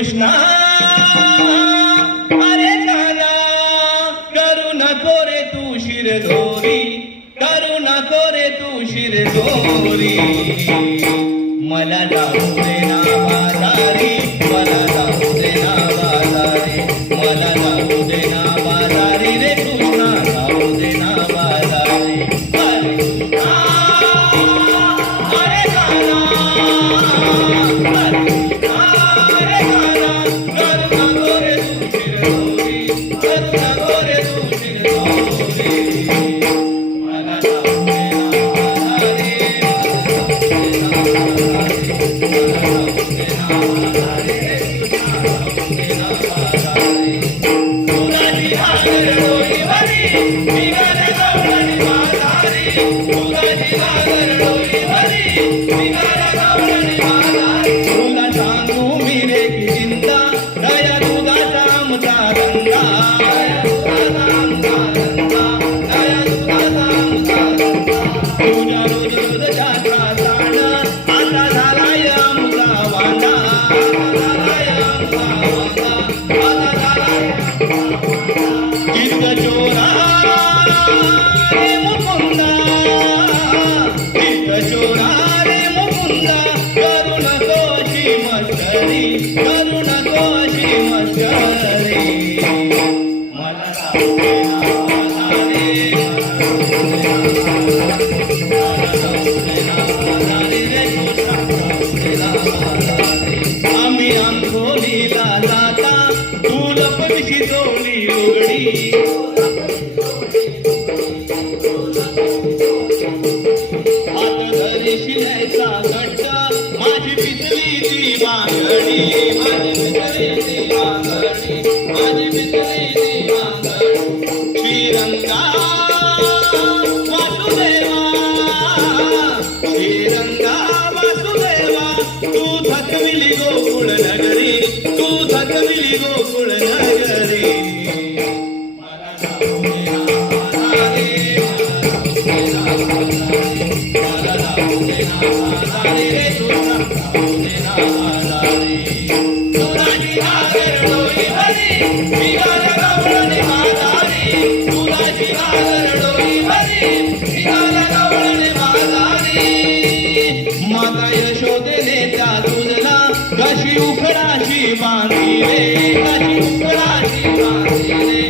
कृष्णा अरे जाना करू नको रे तू शिरजोरी, करू नको रे तू शिरजोरी. मला जाऊ दे ना बाजारी, मला जाऊ दे ना बाजारी, मला जाऊ दे ना बाजारी रे कृष्णा, जाऊ दे ना बाजारी. अरे कृष्णा अरे जाना, अरे कृष्णा अरे जाना करू नको रे तू शिरजोरी, करू नको रे तू शिरजोरी. मला जाऊ दे ना बाजारी, करू नको अशी मस्करी. मला जाऊ दे ना बाजारी, मला जाऊ दे ना बाजारी रे कृष्णा, जाऊ दे ना बाजारी. आम्ही आंबोलीला जाता तू लपविशी चोली उघडी, हात धरी शिलायचा घट्ट माझी पितळी ती बांगडी, माझी पितळी ती बांगडी, माझी पितळी ती बांगडी. श्रीरंगा वासुदेवा, श्रीरंगा वासुदेवा तू थकविली गोकुळ नगरी, तू थकविली गोकुळ नगरी. मला जाऊ दे ना बाजारी, मला जाऊ दे ना बाजारी रे कृष्णा, जाऊ दे ना बाजारी. तुझी घागर डोई भरी, निघाला गवळणी बाजारी, तुझी घागर डोई भरी, निघाला गवळणी बाजारी. माता यशोदेने त्या तुझला कशी उखडाशी बांधली रे, कशी उखडाशी बांधली रे.